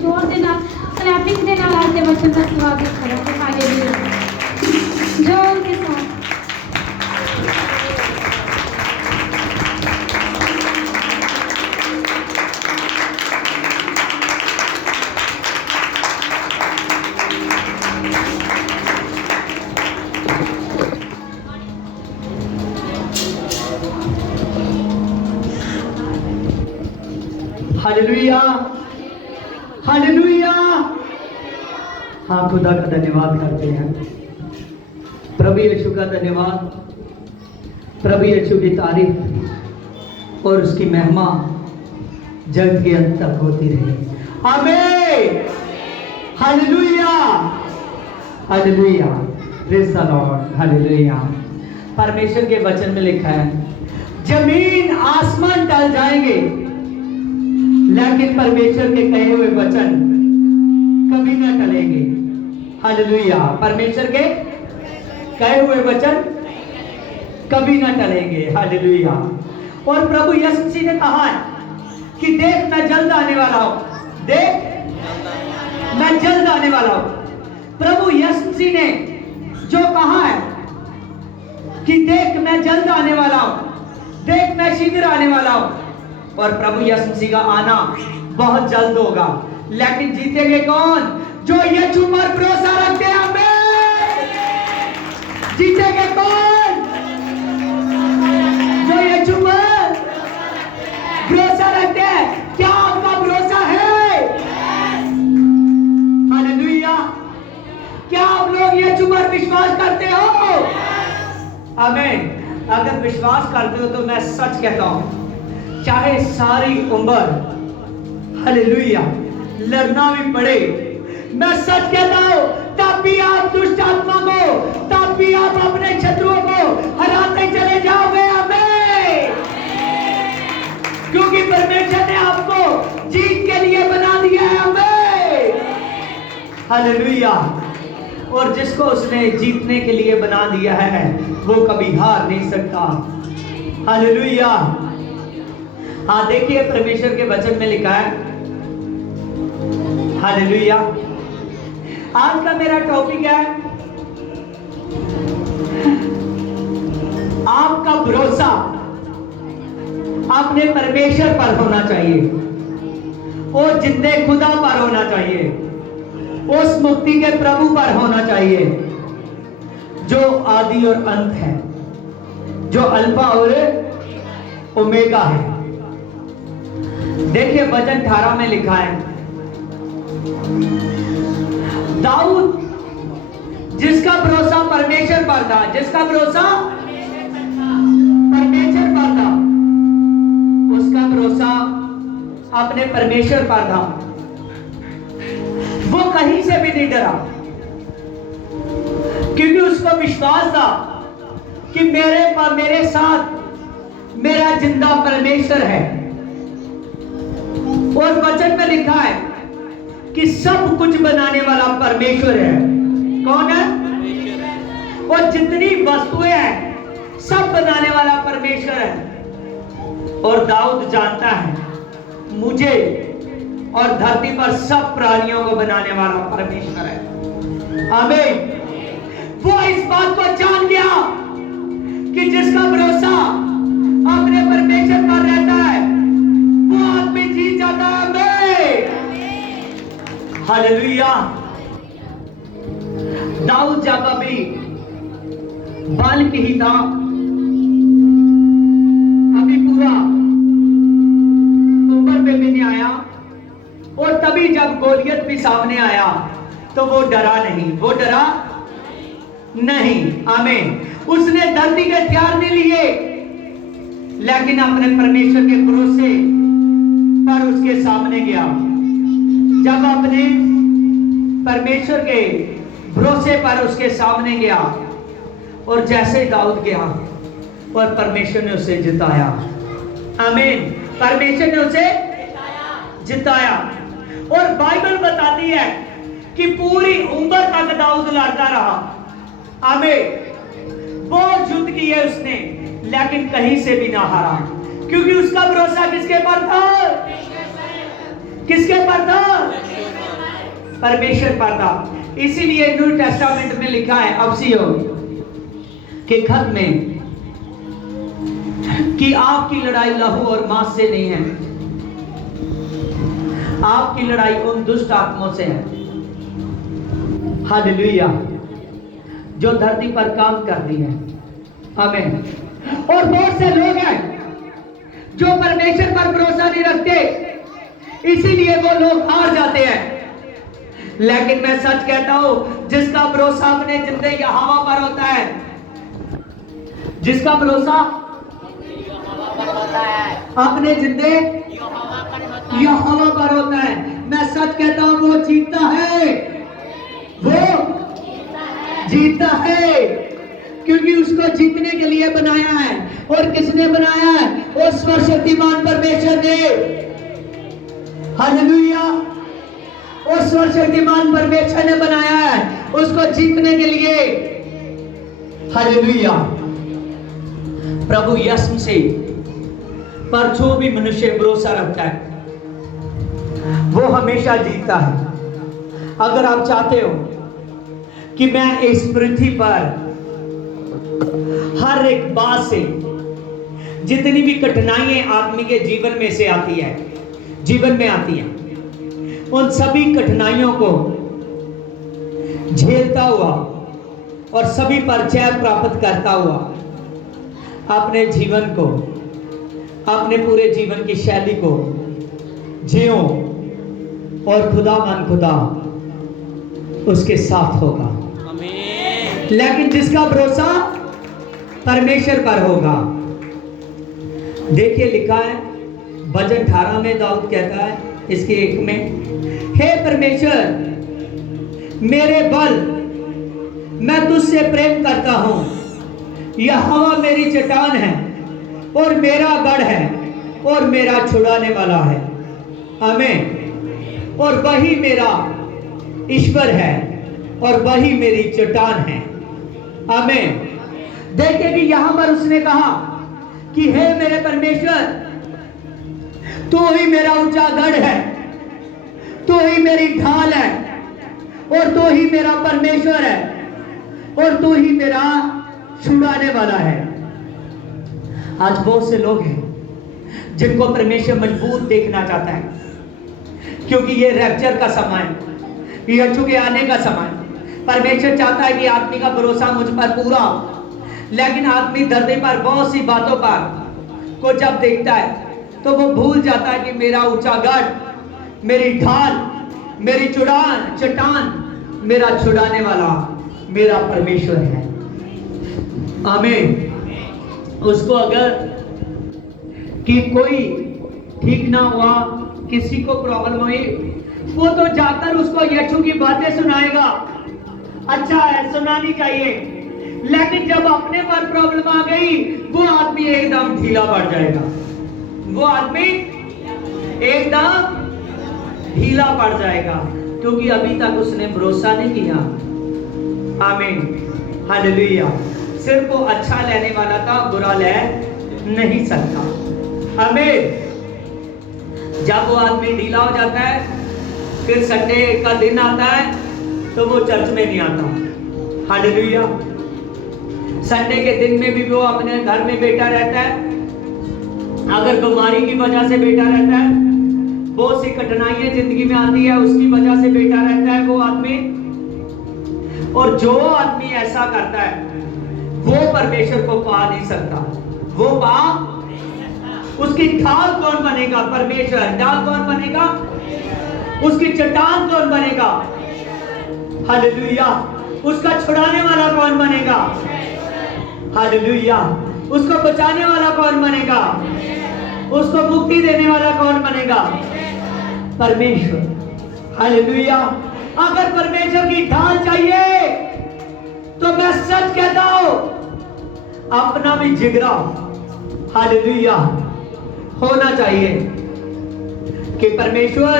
जोर देना, क्लैपिंग देना, लाते वचन का स्वागत करें। हालेलुया, जोर के साथ। Hallelujah, hallelujah. हाँ, खुदा का धन्यवाद करते हैं। प्रभु यीशु का धन्यवाद, प्रभु यीशु की तारीफ और उसकी महिमा जगत के अंत तक होती रहे। आमीन, hallelujah, hallelujah, praise the Lord, hallelujah. परमेश्वर के वचन में लिखा है, जमीन आसमान टल जाएंगे लेकिन परमेश्वर के कहे हुए वचन कभी ना टलेंगे। हालेलुया, परमेश्वर के कहे हुए वचन कभी ना टलेंगे। हालेलुया। और प्रभु यीशु मसीह ने कहा है कि देख मैं जल्द आने वाला हूं, देख मैं जल्द आने वाला हूं। प्रभु यीशु मसीह ने जो कहा है कि देख मैं जल्द आने वाला हूं, देख मैं शीघ्र आने वाला हूं, और प्रभु यीशु मसीह का आना बहुत जल्द होगा। लेकिन जीतेंगे कौन? जो यीशु पर भरोसा रखते हैं। आमीन। जीतेंगे कौन? जो यीशु पर भरोसा रखते हैं। क्या आपका भरोसा है? हालेलुया। क्या आप लोग यीशु पर विश्वास करते हो? आमीन। अगर विश्वास करते हो तो मैं सच कहता हूं, चाहे सारी उम्र, हालेलुया, लड़ना भी पड़े, मैं सच कहता हूं, तब भी आप दुष्ट आत्मा को, तब भी आप अपने शत्रुओं को हराते चले जाओगे। आमीन। क्योंकि परमेश्वर ने आपको जीत के लिए बना दिया है। आमीन, हालेलुया। और जिसको उसने जीतने के लिए बना दिया है वो कभी हार नहीं सकता। हालेलुया। हाँ, देखिए परमेश्वर के वचन में लिखा है, हालेलुया। आज का मेरा टॉपिक है, आपका भरोसा अपने परमेश्वर पर होना चाहिए और जिंदे खुदा पर होना चाहिए, उस मुक्ति के प्रभु पर होना चाहिए जो आदि और अंत है, जो अल्फा और ओमेगा है। देखिए वचन 18 में लिखा है, दाऊद जिसका भरोसा परमेश्वर पर था, जिसका भरोसा परमेश्वर पर था, उसका भरोसा अपने परमेश्वर पर था। वो कहीं से भी नहीं डरा, क्योंकि उसको विश्वास था कि मेरे साथ मेरा जिंदा परमेश्वर है। और वचन में लिखा है कि सब कुछ बनाने वाला परमेश्वर है। कौन है? और जितनी वस्तुएं हैं सब बनाने वाला परमेश्वर है। और दाऊद जानता है मुझे और धरती पर सब प्राणियों को बनाने वाला परमेश्वर है। आमीन। वो इस बात को जान गया कि जिसका भरोसा अपने परमेश्वर पर रहता है वो आदमी जीत जाता है। हालेलुया। दाऊद जब अभी बालक ही था, अभी पूरा उम्र पे भी नहीं आया, और तभी जब गोलियत भी सामने आया तो वो डरा नहीं, वो डरा नहीं। आमीन। उसने धरती के हथियार नहीं लिए, लेकिन अपने परमेश्वर के भरोसे पर उसके सामने गया। जब अपने परमेश्वर के भरोसे पर उसके सामने गया, और जैसे दाऊद गया और परमेश्वर ने उसे जिताया। आमीन। परमेश्वर ने उसे जिताया। और बाइबल बताती है कि पूरी उम्र तक दाऊद लड़ता रहा। आमीन। बहुत युद्ध किए उसने, लेकिन कहीं से भी ना हारा, क्योंकि उसका भरोसा किसके पर था? किसके पर था? परमेश्वर पर था। इसीलिए न्यू टेस्टामेंट में लिखा है अफसियों के खत में कि आपकी लड़ाई लहू और मांस से नहीं है, आपकी लड़ाई उन दुष्ट आत्माओं से है, हालेलुया, जो धरती पर काम करती है। आमीन। और बहुत से लोग हैं जो परमेश्वर पर भरोसा नहीं रखते, इसीलिए वो लोग हार जाते हैं। लेकिन मैं सच कहता हूं, जिसका भरोसा अपने जिंदे यहोवा पर होता है, जिसका भरोसा अपने जिंदे यहोवा पर होता है, मैं सच कहता हूं वो जीतता है, वो जीतता है, क्योंकि उसको जीतने के लिए बनाया है। और किसने बनाया है? उस सर्वशक्तिमान परमेश्वर ने। हालेलुया। उस सर्वशक्तिमान परमेश्वर ने बनाया है उसको जीतने के लिए। हालेलुया। प्रभु यीशु से पर जो भी मनुष्य भरोसा रखता है वो हमेशा जीतता है। अगर आप चाहते हो कि मैं इस पृथ्वी पर हर एक बात से, जितनी भी कठिनाइयां आदमी के जीवन में से आती है, जीवन में आती है, उन सभी कठिनाइयों को झेलता हुआ और सभी पर जय प्राप्त करता हुआ अपने जीवन को, अपने पूरे जीवन की शैली को जियो, और खुदा मन खुदा उसके साथ होगा। लेकिन जिसका भरोसा परमेश्वर पर होगा, देखिए लिखा है भजन 18 में दाऊद कहता है इसके 1 में, हे परमेश्वर मेरे बल, मैं तुझसे प्रेम करता हूं, यहोवा मेरी चट्टान है और मेरा गढ़ है और मेरा छुड़ाने वाला है। आमीन। और वही मेरा ईश्वर है और वही मेरी चट्टान है। आमीन। देखिए कि यहां पर उसने कहा कि हे मेरे परमेश्वर, तू ही मेरा ऊंचा गढ़ है, तू ही मेरी ढाल है, और तू ही मेरा परमेश्वर है, और तू ही मेरा छुड़ाने वाला है। आज बहुत से लोग हैं जिनको परमेश्वर मजबूत देखना चाहता है, क्योंकि ये रैप्चर का समय, यीशु के आने का समय। परमेश्वर चाहता है कि आदमी का भरोसा मुझ पर पूरा, लेकिन आदमी धरती पर बहुत सी बातों पर को जब देखता है तो वो भूल जाता है कि मेरा ऊंचा गढ़, मेरी ढाल, मेरी चट्टान, मेरा छुड़ाने वाला मेरा परमेश्वर है। आमीन। उसको अगर कि कोई ठीक ना हुआ, किसी को प्रॉब्लम हुई, वो तो जाकर उसको यीशु की बातें सुनाएगा, अच्छा है, सुनानी चाहिए। लेकिन जब अपने पर प्रॉब्लम आ गई, वो आदमी एकदम ढीला पड़ जाएगा, वो आदमी एकदम ढीला पड़ जाएगा, क्योंकि अभी तक उसने भरोसा नहीं किया। आमीन। हालेलुया। सिर्फ वो अच्छा लेने वाला था, बुरा ले नहीं सकता। आमीन। जब वो आदमी ढीला हो जाता है, फिर संडे का दिन आता है तो वो चर्च में नहीं आता। हालेलुया। संडे के दिन में भी वो अपने घर में बैठा रहता है, अगर बीमारी की वजह से बैठा रहता है, बहुत सी कठिनाइयां जिंदगी में आती है उसकी वजह से बैठा रहता है वो आदमी। और जो आदमी ऐसा करता है वो परमेश्वर को पा नहीं सकता, वो पा, उसकी ढाल कौन बनेगा? परमेश्वर। ढाल कौन बनेगा? उसकी चट्टान कौन बनेगा? हालेलुया। उसका छुड़ाने वाला कौन बनेगा? हालेलुया। उसको बचाने वाला कौन बनेगा? उसको मुक्ति देने वाला कौन बनेगा? परमेश्वर। हालेलुया। अगर परमेश्वर की ढाल चाहिए तो मैं सच कहता हूं, अपना भी जिगरा, हालेलुया, होना चाहिए कि परमेश्वर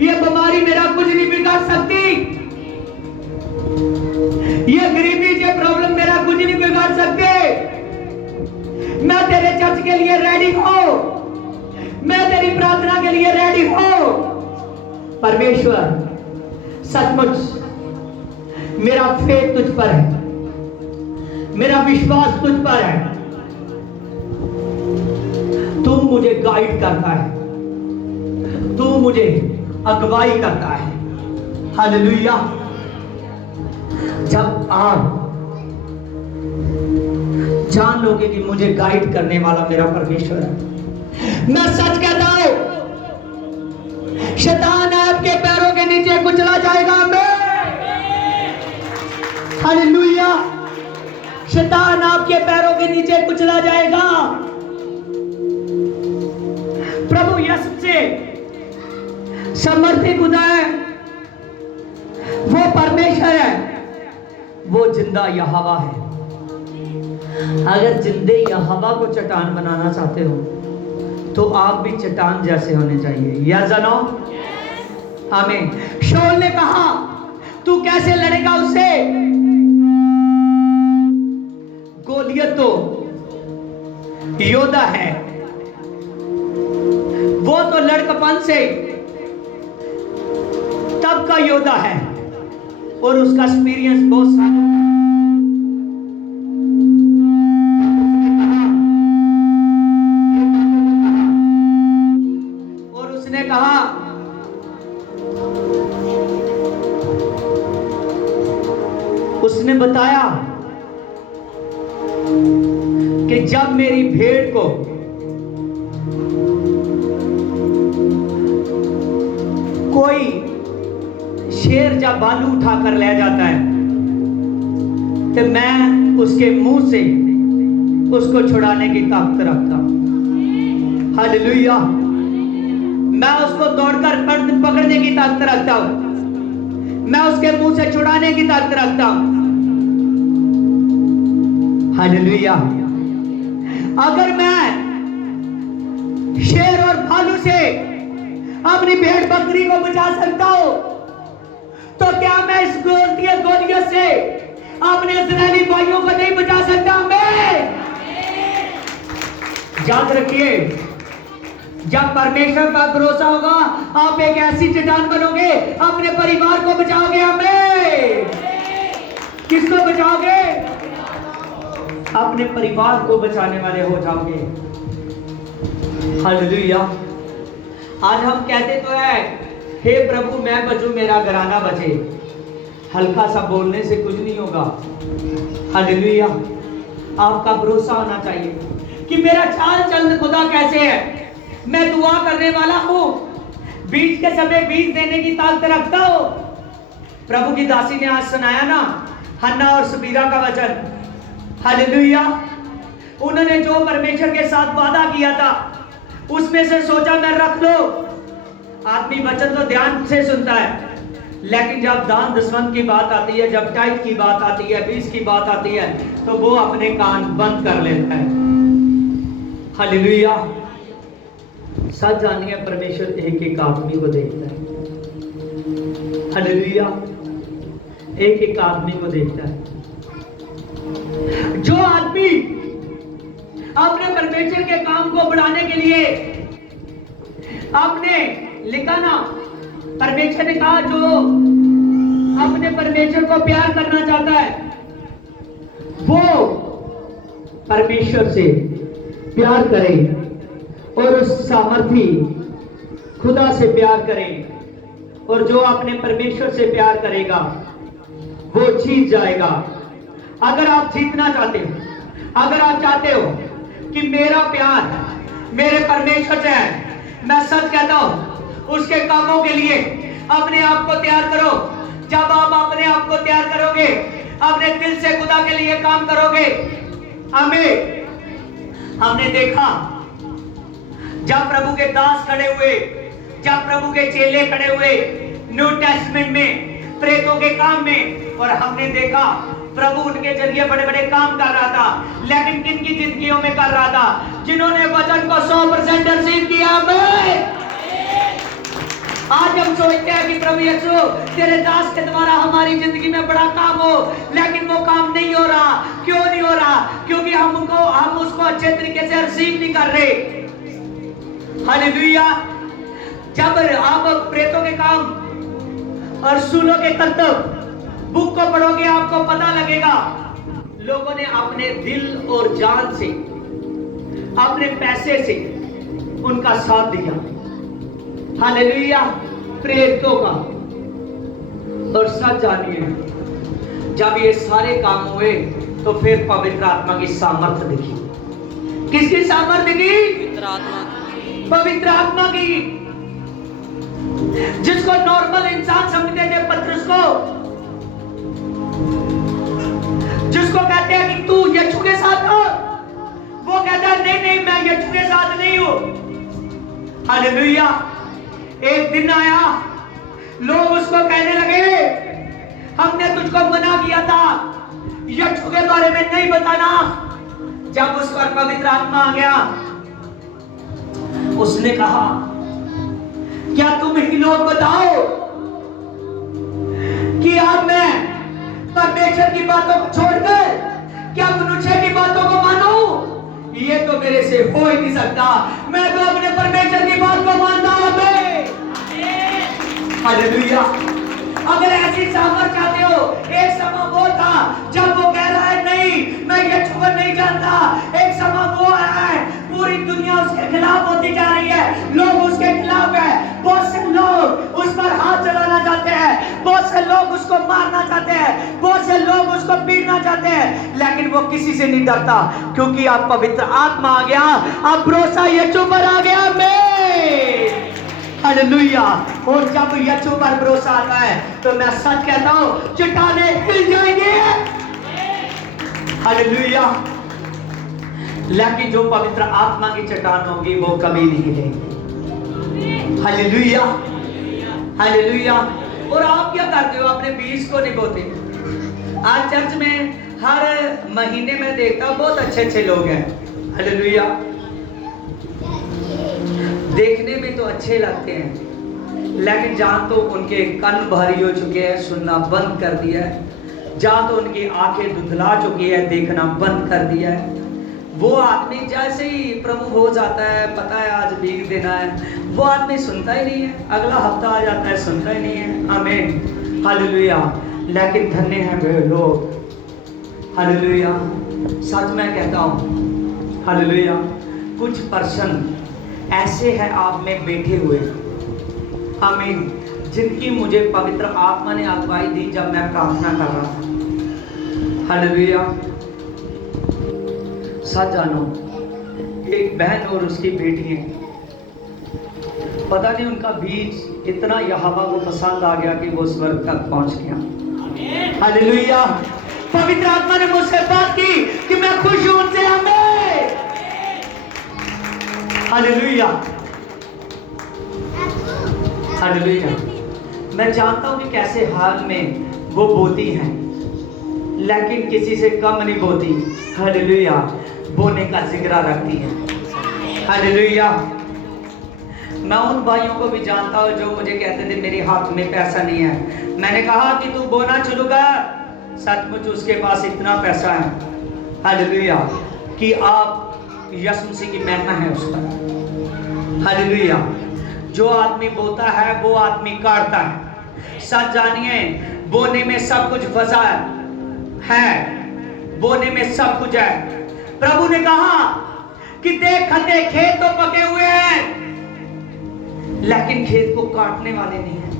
ये बीमारी मेरा कुछ नहीं बिगाड़ सकती, ये गरीबी, ये प्रॉब्लम मेरा कुछ नहीं बिगाड़ सकते। मैं तेरे चर्च के लिए रेडी हूं, मैं तेरी प्रार्थना के लिए रेडी हूं। परमेश्वर सचमुच मेरा फेथ तुझ पर है, मेरा विश्वास तुझ पर है। तू मुझे गाइड करता है, तू मुझे अगुवाई करता है। हालेलुया। जब आप जान लोगे कि मुझे गाइड करने वाला मेरा परमेश्वर है, मैं सच कहता हूं, शैतान आपके पैरों के नीचे कुचला जाएगा। हालेलुया। शैतान आपके पैरों के नीचे कुचला जाएगा। प्रभु यीशु से समर्थी खुदा है, वो परमेश्वर है, वो जिंदा यहोवा है। अगर जिंदे यहोवा को चट्टान बनाना चाहते हो तो आप भी चट्टान जैसे होने चाहिए। या जानो आमीन। शाऊल ने कहा तू कैसे लड़ेगा उससे? गोलियत तो योद्धा है, वो तो लड़कपन से तब का योद्धा है और उसका एक्सपीरियंस बहुत सारा। और उसने कहा उसने बताया कि जब मेरी भेड़ को कोई शेर या भालू उठाकर ले जाता है तो मैं उसके मुंह से उसको छुड़ाने की ताकत रखता हूं। हालेलुया। मैं उसको दौड़कर पकड़ने की ताकत रखता हूं, मैं उसके मुंह से छुड़ाने की ताकत रखता हूं। हालेलुया। अगर मैं शेर और भालू से अपनी भेड़ बकरी को बचा सकता हूं तो क्या मैं इस गोलियों से अपने इस्राएली भाइयों को नहीं बचा सकता? मैं याद रखिए, जब परमेश्वर पर भरोसा होगा आप एक ऐसी चट्टान बनोगे, अपने परिवार को बचाओगे। हमें किसको बचाओगे? अपने परिवार को बचाने वाले हो जाओगे। हालेलुया। आज हम कहते तो है हे प्रभु मैं बचूं मेरा घराना बचे। हल्का सा बोलने से कुछ नहीं होगा। हालेलुया। आपका भरोसा होना चाहिए कि मेरा चाल चलन खुदा कैसे है। मैं दुआ करने वाला हूं, बीज के समय बीज देने की ताकत रखता हूं। प्रभु की दासी ने आज सुनाया ना हन्ना और सबीरा का वचन। हालेलुया। उन्होंने जो परमेश्वर के साथ वादा किया था उसमें से सोचा मैं रख लो। आदमी वचन तो ध्यान से सुनता है, लेकिन जब दान दसवंत की बात आती है, जब टाइट की बात आती है, बीज की बात आती है, तो वो अपने कान बंद कर लेता है। हालेलुया। सच जानिए परमेश्वर एक एक आदमी को देखता है। हालेलुया। एक एक आदमी को देखता है। जो आदमी अपने परमेश्वर के काम को बढ़ाने के लिए आपने लिखा ना, परमेश्वर ने कहा जो अपने परमेश्वर को प्यार करना चाहता है वो परमेश्वर से प्यार करे और उस सामर्थी खुदा से प्यार करे। और जो अपने परमेश्वर से प्यार करेगा वो जीत जाएगा। अगर आप जीतना चाहते हो, अगर आप चाहते हो कि मेरा प्यार मेरे परमेश्वर से है, मैं सच कहता हूं उसके कामों के लिए अपने आप को तैयार करो। जब आप अपने आप को तैयार करोगे, अपने दिल से खुदा के लिए काम करोगे। आमीन। हमने देखा जब प्रभु के दास खड़े हुए, जब प्रभु के चेले खड़े हुए न्यू टेस्टमेंट में प्रेतों के काम में, और हमने देखा प्रभु उनके जरिए बड़े बड़े काम कर रहा था, लेकिन किन की जिंदगियों में कर रहा था? जिन्होंने वचन को 100% रिसीव किया। आज हम सोचते हैं कि प्रभु यीशु तेरे दास के द्वारा हमारी जिंदगी में बड़ा काम हो, लेकिन वो काम नहीं हो रहा। क्यों नहीं हो रहा? क्योंकि हम उसको अच्छे तरीके से रिसीव नहीं कर रहे। हालेलुया। जब आप प्रेतों के काम और सूलों के कर्तव्य बुक को पढ़ोगे आपको पता लगेगा। लोगों ने अपने दिल और जान से, अपने पैसे से उनका साथ दिया। हालेलुया, प्रेरितों का। और सच जानिए, जब ये सारे काम हुए तो फिर पवित्र आत्मा की सामर्थ्य दिखी। किसकी सामर्थ्य दिखी? पवित्र आत्मा की। जिसको नॉर्मल इंसान समझते थे पतरस को, जिसको कहते हैं कि तू यीशु के साथ हो, वो कहता है नहीं नहीं मैं यीशु के साथ नहीं हूं। हालेलुया। एक दिन आया, लोग उसको कहने लगे हमने तुझको मना किया था यीशु के बारे में नहीं बताना। जब उस पर पवित्र आत्मा आ गया, उसने कहा क्या तुम ही लोग बताओ कि अब मैं परमेश्वर की बातों को छोड़कर क्या मनुष्य की बातों को मानूं? ये तो मेरे से हो ही नहीं सकता। मैं तो अपने परमेश्वर की बात को मानता हूं। हालेलुया। अगर ऐसी सामर्थ चाहते हो, एक समय वो था जब वो कह रहा है नहीं मैं यीशु को नहीं जानता। एक समय वो आया है, पूरी दुनिया उसके खिलाफ होती जा रही है, लोग उसके खिलाफ है। बहुत से लोग उस पर हाथ चलाना चाहते हैं, बहुत से लोग उसको मारना चाहते हैं, बहुत से लोग उसको पीटना चाहते हैं, लेकिन वो किसी से नहीं डरता क्योंकि आप पवित्र आत्मा आ गया, अब भरोसा यीशु पर आ गया। मैं हालेलुया। और जब यीशु पर भरोसा आता है तो मैं सच कहता हूं चट्टानें हिल जाएंगे। हालेलुया। लेकिन जो पवित्र आत्मा की चट्टान होगी वो कभी नहीं हिलेगी। Hallelujah, hallelujah. और आप क्या करते हो? अपने बीज को नहीं बोते। आज चर्च में हर महीने में देखता हूं बहुत अच्छे अच्छे लोग हैं। हालेलुया। देखने में तो अच्छे लगते हैं, लेकिन जहां तो उनके कान भारी हो चुके हैं, सुनना बंद कर दिया है, जहां तो उनकी आंखें धुंधला चुकी है, देखना बंद कर दिया है। वो आदमी जैसे ही प्रभु हो जाता है, पता है आज भीख देना है, वो आदमी सुनता ही नहीं है। अगला हफ्ता आ जाता है, सुनता ही नहीं है। आमीन, हालेलुया। लेकिन धन्य हैं वे लोग। हालेलुया। सच मैं कहता हूं, हालेलुया, कुछ पर्सन ऐसे हैं आप में बैठे हुए, आमीन, जिनकी मुझे पवित्र आत्मा ने अगुवाई दी जब मैं प्रार्थना कर रहा था। हालेलुया। सच जानो, एक बहन और उसकी बेटी है, पता नहीं उनका बीज इतना यहोवा को पसंद आ गया कि वो स्वर्ग तक पहुंच गया। हालेलुया। पवित्र आत्मा ने मुझसे बात की कि मैं खुश हूं उनसे। आमीन, हालेलुया, हालेलुया। मैं जानता हूं कि कैसे हाल में वो बोती हैं, लेकिन किसी से कम नहीं बोती। हालेलुया। बोने का जिक्र रखती है। हालेलुया। मैं उन भाइयों को भी जानता हूं जो मुझे कहते थे मेरे हाथ में पैसा नहीं है। मैंने कहा कि तू बोना शुरू कर। सचमुच उसके पास इतना पैसा है, हालेलुया, कि आप यीशु मसीह की महिमा है उस पर। हालेलुया। जो आदमी बोता है वो आदमी काटता है। सच जानिए, बोने में सब कुछ फंसा है, बोने में सब कुछ है। प्रभु ने कहा कि देख खते खेत तो पके हुए हैं, लेकिन खेत को काटने वाले नहीं हैं।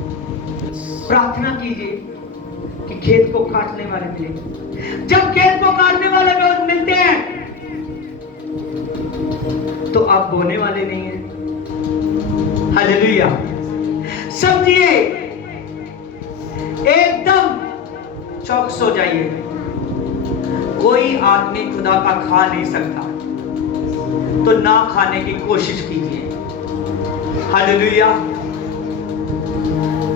प्रार्थना कीजिए कि खेत को काटने वाले मिले। जब खेत को काटने वाले लोग मिलते हैं तो आप बोने वाले नहीं हैं। हालेलुया। समझिए, एकदम चौकस हो जाइए। कोई आदमी खुदा का खा नहीं सकता, तो ना खाने की कोशिश कीजिए। हालेलुया।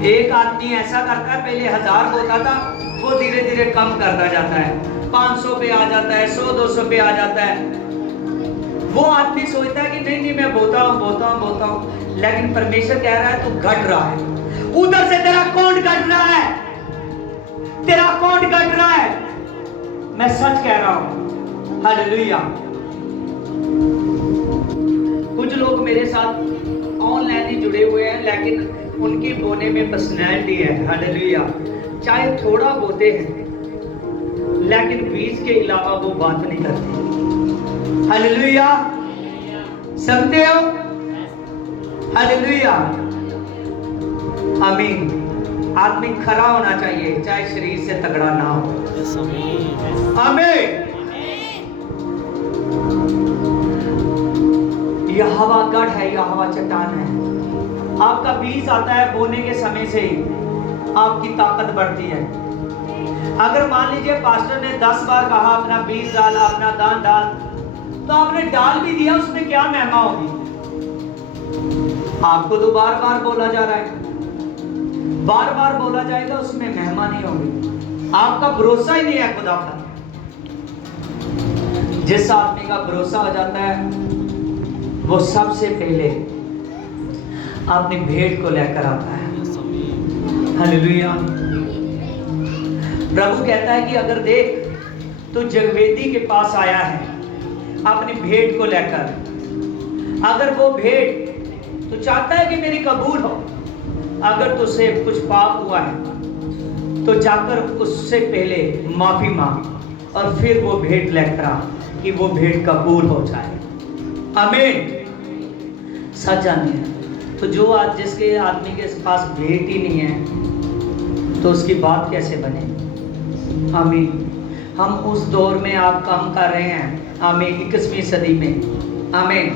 एक आदमी ऐसा करता है, पहले 1000 बोता था, वो धीरे धीरे कम करता जाता है, 500 पे आ जाता है, 100-200 पे आ जाता है। वो आदमी सोचता है कि नहीं नहीं मैं बोता हूं, लेकिन परमेश्वर कह रहा है तू घट रहा है। उधर से तेरा कौन घट रहा है? तेरा कौन घट रहा है? मैं सच कह रहा हूं। हालेलुया। कुछ लोग मेरे साथ ऑनलाइन ही जुड़े हुए हैं, लेकिन उनकी बोने में पर्सनैलिटी है। हालेलुया। चाहे थोड़ा बोते हैं लेकिन बीज के अलावा वो बात नहीं करते। हालेलुया। समझते हो? हालेलुया। आमीन। आदमी खरा होना चाहिए चाहे शरीर से तगड़ा ना हो। आमीन। यहोवा गढ़ है, यहोवा चट्टान है। आपका बीज आता है बोने के समय से ही आपकी ताकत बढ़ती है। अगर मान लीजिए पास्टर ने 10 बार कहा अपना बीज डाल, अपना दान डाल, तो आपने डाल भी दिया, उसमें क्या महिमा होगी? आपको तो बार बार बोला जा रहा है, बार बार बोला जाएगा, उसमें महिमा नहीं होगी। आपका भरोसा ही नहीं है खुदा पर। जिस आदमी का भरोसा हो जाता है वो सबसे पहले अपनी भेंट को लेकर आता है। हालेलुया। प्रभु कहता है कि अगर देख तो जगवेदी के पास आया है अपनी भेंट को लेकर, अगर वो भेंट तो चाहता है कि मेरी कबूल हो, अगर तुझसे कुछ पाप हुआ है तो जाकर उससे पहले माफी मांग और फिर वो भेंट लेकर आ कि वो भेंट कबूल हो जाए। आमीन। सच जानिए तो जो आज जिसके आदमी के पास भेंट ही नहीं है तो उसकी बात कैसे बने? आमीन। हम उस दौर में आप काम कर रहे हैं, आमीन, 21वीं सदी में, आमीन,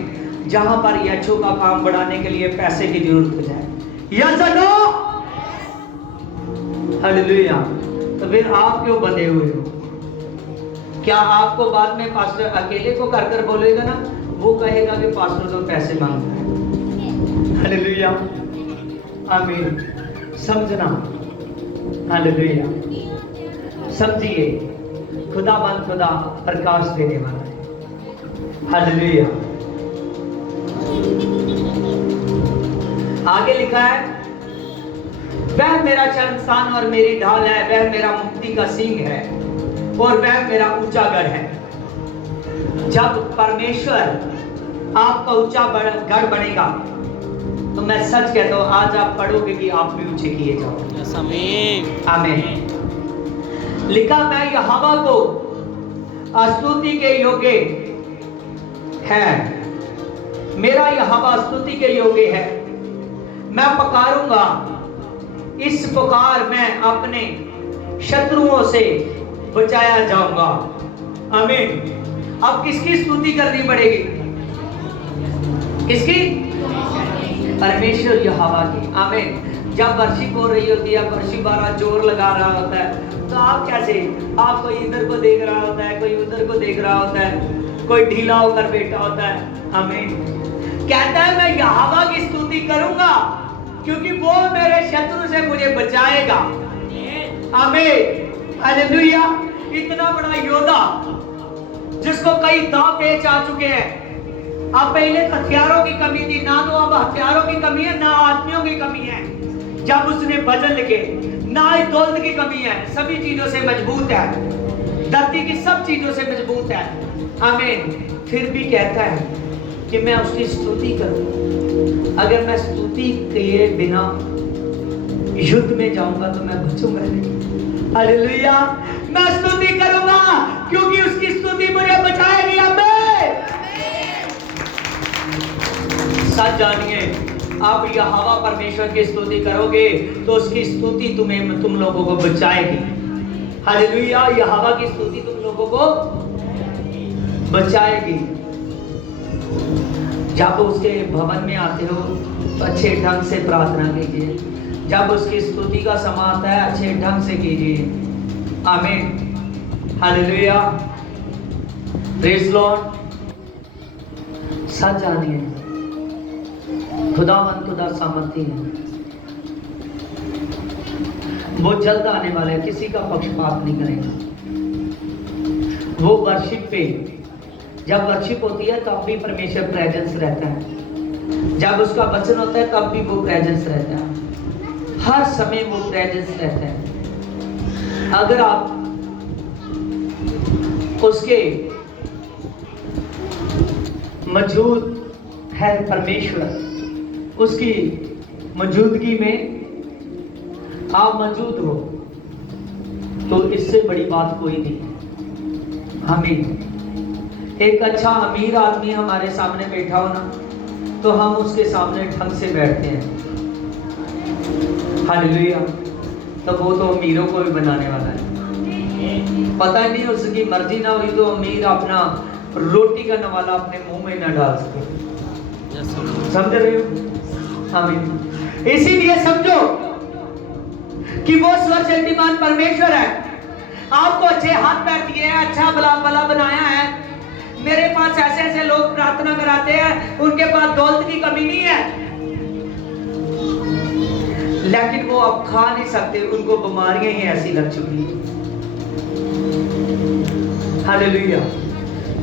जहां पर यीशु का काम बढ़ाने के लिए पैसे की जरूरत हो जाए। यस और नो? हालेलुया। तो फिर आप क्यों बंधे हुए हो? क्या आपको बाद में पास्टर अकेले को कर कर बोलेगा ना, वो कहेगा कि पास्टर तो पैसे मांगता है। हालेलुया। आमीन। समझना। हालेलुया। समझिए खुदाबंद खुदा प्रकाश देने वाला है। हालेलुया। आगे लिखा है, वह मेरा चरण स्थान और मेरी ढाल है, वह मेरा मुक्ति का सींग है और वह मेरा ऊंचा गढ़ है। जब परमेश्वर आपका ऊंचा गढ़ बनेगा तो मैं सच कहता हूं आज आप पढ़ोगे कि आप भी ऊंचे किए जाओ। आमीन। लिखा, मैं यहोवा को स्तुति के योग्य है, मेरा यहोवा स्तुति के योग्य है। मैं पुकारूंगा, इस पुकार में अपने शत्रुओं से बचाया जाऊंगा। आमीन। अब किसकी स्तुति करनी पड़ेगी? किसकी? परमेश्वर यहोवा की। आमीन। जब वर्शिप हो रही होती है, वर्शिप वाला जोर लगा रहा होता है, तो आप कैसे, आप कोई इधर को देख रहा होता है, कोई उधर को देख रहा होता है, कोई ढीला होकर बैठा होता है। आमीन। कहता है मैं यहोवा की स्तुति करूंगा क्योंकि वो मेरे शत्रु से मुझे बचाएगा। आमीन। हालेलुया। इतना बड़ा योद्धा जिसको कई दांव पेच आ चुके हैं। अब पहले हथियारों की कमी थी, ना तो अब हथियारों की कमी है, ना आदमियों की कमी है। जब उसने भजन लिखे, ना ही दौलत की कमी है, सभी चीजों से मजबूत है, धरती की सब चीजों से मजबूत है। आमीन। फिर भी कहता है कि मैं उसकी स्तुति करूं। अगर मैं स्तुति किए बिना युद्ध में जाऊंगा तो मैं बचूंगा नहीं। हालेलुया। मैं स्तुति करूंगा क्योंकि उसकी स्तुति मुझे बचाएगी। आमीन। सच जानिए, आप यहोवा परमेश्वर की स्तुति करोगे तो उसकी स्तुति तुम लोगों को बचाएगी। हालेलुया। यहोवा की स्तुति तुम लोगों को बचाएगी। जब उसके भवन में आते हो तो अच्छे ढंग से प्रार्थना कीजिए। जब उसकी स्तुति का समय आता है अच्छे ढंग से कीजिए। आमीन। हालेलुया। Praise Lord. सच जानिए खुदावंद खुदा सामर्थी है, वो जल्द आने वाला है, किसी का पक्षपात नहीं करेगा। वो वर्शिप पे, जब वर्शिप होती है तब भी परमेश्वर प्रेजेंस रहता है, जब उसका वचन होता है तब भी वो प्रेजेंस रहता है, हर समय वो प्रेजेंस रहता है। अगर आप उसके मौजूद है परमेश्वर, उसकी मौजूदगी में आप मौजूद हो तो इससे बड़ी बात कोई नहीं। हमें एक अच्छा अमीर आदमी हमारे सामने बैठा हो ना तो हम उसके सामने ढंग से बैठते हैं। हालेलुया। तो वो तो अमीरों को भी बनाने वाला है। पता ही नहीं उसकी मर्जी ना हुई तो अमीर अपना रोटी का नवाला अपने मुंह में न डाल सके। समझ रहे हो? आमीन। इसीलिए समझो कि वो सर्वशक्तिमान परमेश्वर है। आपको अच्छे हाथ पैर दिए हैं, अच्छा भला बनाया है। मेरे पास ऐसे ऐसे लोग प्रार्थना कराते हैं, उनके पास दौलत की कमी नहीं है, लेकिन वो अब खा नहीं सकते, उनको बीमारियां ही ऐसी लग चुकी हैं। हालेलुया।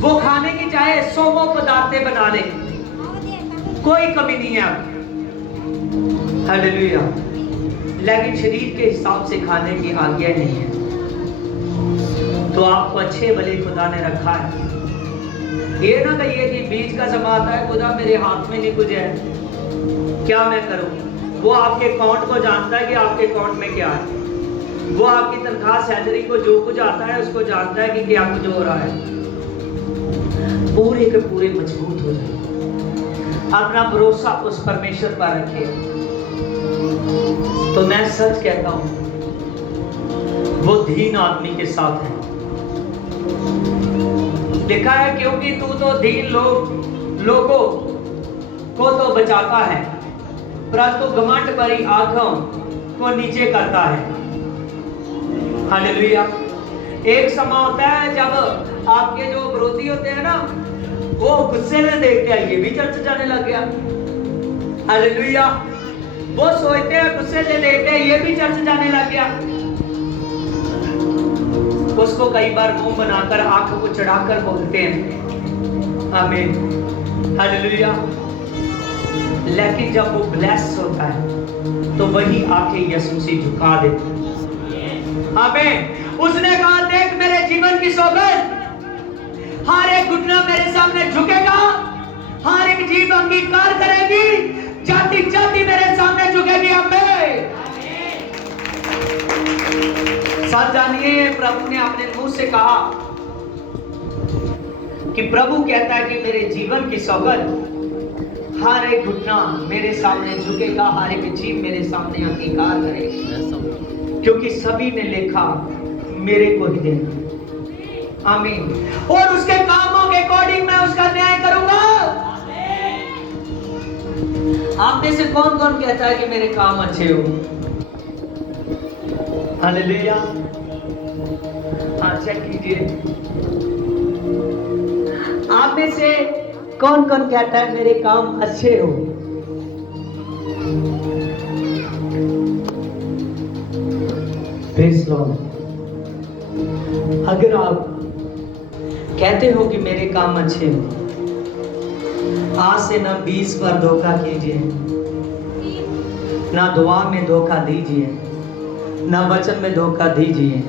वो खाने की चाहे 100 पदार्थें बना ले, कोई कमी नहीं है। हालेलुया। लेकिन शरीर के हिसाब से खाने की आज्ञा नहीं है। तो आपको अच्छे भले खुदा ने रखा है। ये ना कहिए कि बीज का समय आता है, खुदा मेरे हाथ में नहीं कुछ है, क्या मैं करूं। वो आपके अकाउंट को जानता है कि आपके अकाउंट में क्या है। वो आपकी तनख्वाह सैलरी को जो कुछ आता है उसको जानता है कि क्या कुछ हो रहा है। पूरे के पूरे मजबूत हो जाए, अपना भरोसा उस परमेश्वर पर रखे। तो मैं सच कहता हूं, वो दीन आदमी के साथ है। लिखा है क्योंकि तू तो दीन लोगों को तो बचाता है, परंतु घमंड भरी आंखों को नीचे करता है। हालेलुया। एक समय होता है जब आपके जो विरोधी होते हैं ना, वो गुस्से में देखते हैं ये भी चर्च जाने लग गया। हालेलुया। वो सोचते हैं गुस्से से देखते हैं ये भी चर्च जाने लग गया। उसको कई बार मुंह बनाकर आंखों को चढ़ाकर बोलते हैं आमीन। हालेलुया। लेकिन जब वो ब्लेस होता है तो वही आंखें यीशु से झुका देते हैं। आमीन। उसने कहा देख मेरे जीवन की सौगंध, हर एक घुटना मेरे सामने झुकेगा, हर एक जीभ अंगीकार करेगी, जाति जाति मेरे सामने झुकेगी। आमीन। साथ जानिए प्रभु ने अपने मुंह से कहा कि प्रभु कहता है कि मेरे जीवन की सौगंध, हर एक घुटना मेरे सामने झुकेगा, हर एक जीभ मेरे सामने अंगीकार करेगी, क्योंकि सभी ने लेखा मेरे को ही देना। आमीन। और उसके कामों के अकॉर्डिंग मैं उसका न्याय करूंगा। आप में से कौन कौन कहता है कि मेरे काम अच्छे हो? हालेलुया। हाँ चेक कीजिए, आप में से कौन कौन कहता है मेरे काम अच्छे हो? Praise Lord. अगर आप कहते हो कि मेरे काम अच्छे हो, आज से ना 20 बार धोखा कीजिए, ना दुआ में धोखा दीजिए, ना वचन में धोखा दीजिए,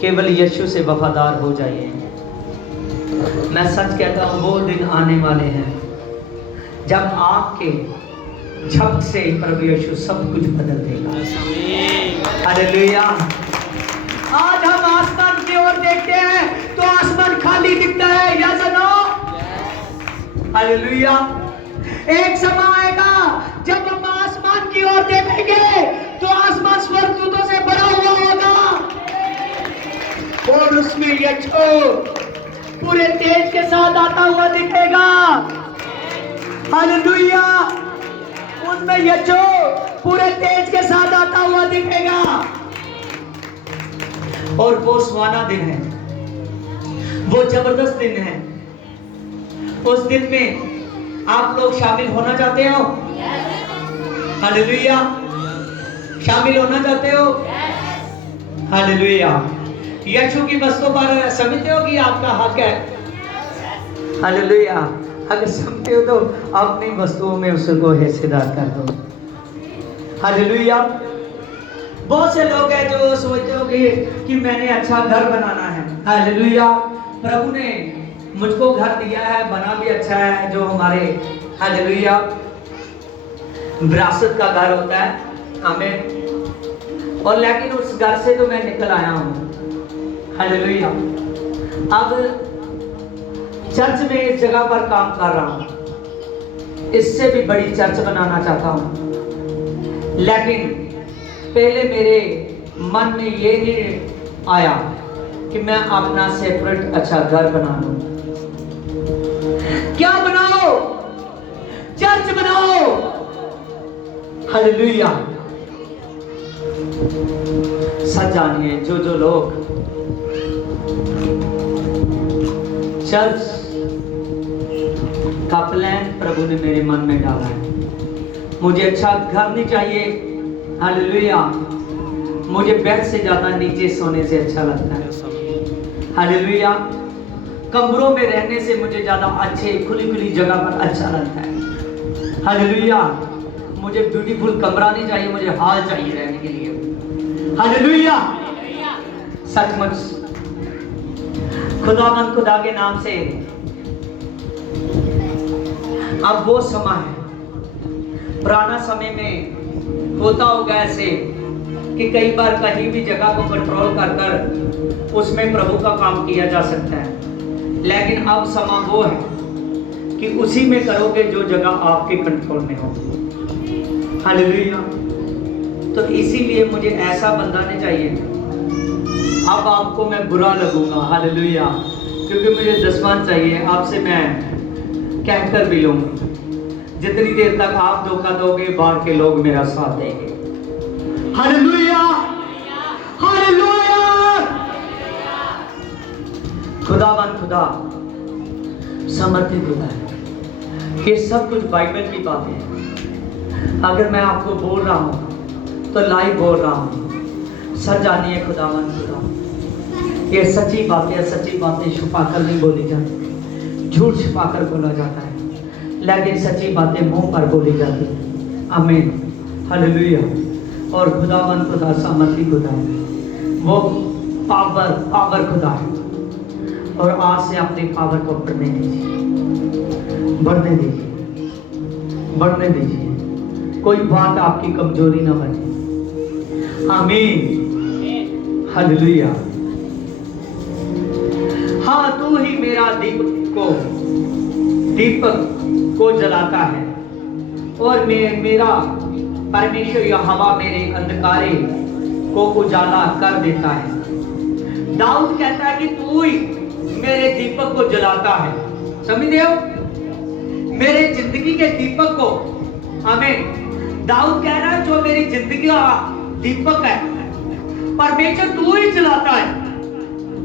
केवल यीशु से वफादार हो जाइए। मैं सच कहता हूँ वो दिन आने वाले हैं जब आपके झपट से प्रभु यीशु सब कुछ बदल देगा। हालेलुया। आज हम आसमान की ओर देखते हैं तो आसमान खाली दिखता है, यस और नो? हालेलुया। एक समय आएगा जब हम आसमान की ओर देखेंगे तो आसमान स्वर्गदूतों से भरा हुआ होगा और उसमें यीशु पूरे तेज के साथ आता हुआ दिखेगा। हालेलुया। उसमें यीशु पूरे तेज के साथ आता हुआ दिखेगा और वो सुहाना दिन है, वो जबरदस्त दिन है। उस दिन में आप लोग शामिल होना चाहते हो? हालेलुया। शामिल होना चाहते हो? हालेलुया। यीशु की वस्तु पर समझते हो कि आपका हक है? हालेलुया। अगर समझते हो तो अपनी वस्तुओं में उसको हिस्सेदार कर दो। हालेलुया। बहुत से लोग हैं जो सोचते हो कि मैंने अच्छा घर बनाना है। हालेलुया। प्रभु ने मुझको घर दिया है, बना भी अच्छा है जो हमारे। हालेलुया। विरासत का घर होता है, आमीन। और लेकिन उस घर से तो मैं निकल आया हूँ, हालेलुया। अब चर्च में इस जगह पर काम कर रहा हूँ, इससे भी बड़ी चर्च बनाना चाहता हूँ। लेकिन पहले मेरे मन में ये नहीं आया कि मैं अपना सेपरेट अच्छा घर बना लूं। क्या बनाओ? चर्च बनाओ, हालेलुया। सच जानिए, जो लोग चर्च का प्लान प्रभु ने मेरे मन में डाला है। मुझे अच्छा घर नहीं चाहिए, हालेलुया। मुझे बेड से ज्यादा नीचे सोने से अच्छा लगता है, हालेलुया। कमरों में रहने से मुझे ज्यादा अच्छे खुली जगह पर अच्छा लगता है, हालेलुया। मुझे ब्यूटीफुल कमरा नहीं चाहिए, मुझे हॉल चाहिए रहने के लिए, हालेलुया। सचमुच खुदावंद खुदा के नाम से अब वो समय है, पुराना समय में होता होगा ऐसे कि कई बार कहीं भी जगह को कंट्रोल कर उसमें प्रभु का काम किया जा सकता है। लेकिन अब समय वो है कि उसी में करोगे जो जगह आपके कंट्रोल में हो, हालेलुया। तो इसीलिए मुझे ऐसा बंदा नहीं चाहिए, अब आपको मैं बुरा लगूंगा, हालेलुया, क्योंकि मुझे दसवां चाहिए। आपसे मैं कहकर भी लूंगा, जितनी देर तक आप धोखा दोगे बाहर के लोग मेरा साथ देंगे, हालेलुया, हालेलुया। खुदावन खुदा समर्थित होता है। ये सब कुछ बाइबल की बातें हैं। अगर मैं आपको बोल रहा हूं तो लाइव बोल रहा हूं। सच जानिए खुदावन खुदा, ये सच्ची बातें छुपाकर नहीं बोली जाती, झूठ छुपाकर बोला जाता है, लेकिन सच्ची बातें मुंह पर बोली जाती है, आमीन, हालेलुया। और खुदावन खुदा सामर्थी खुदा है, वो पावर खुदा है। और आज से अपनी पावर को बढ़ने दीजिए। कोई बात आपकी कमजोरी ना बने, आमीन, हालेलुया। हाँ, तू ही मेरा दीपक को जलाता है और मेरा परमेश्वर यहोवा मेरे अंधकारे को उजाला कर देता है। दाऊद कहता है कि तू ही मेरे दीपक को जलाता है, समझते हो, मेरे जिंदगी के दीपक को, आमीन। दाऊद कह रहा है जो मेरी जिंदगी का दीपक है परमेश्वर तू ही जलाता है।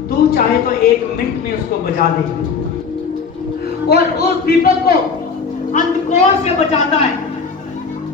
तू चाहे तो 1 मिनट में उसको बुझा दे और उस दीपक को अंधकार से बचाता है।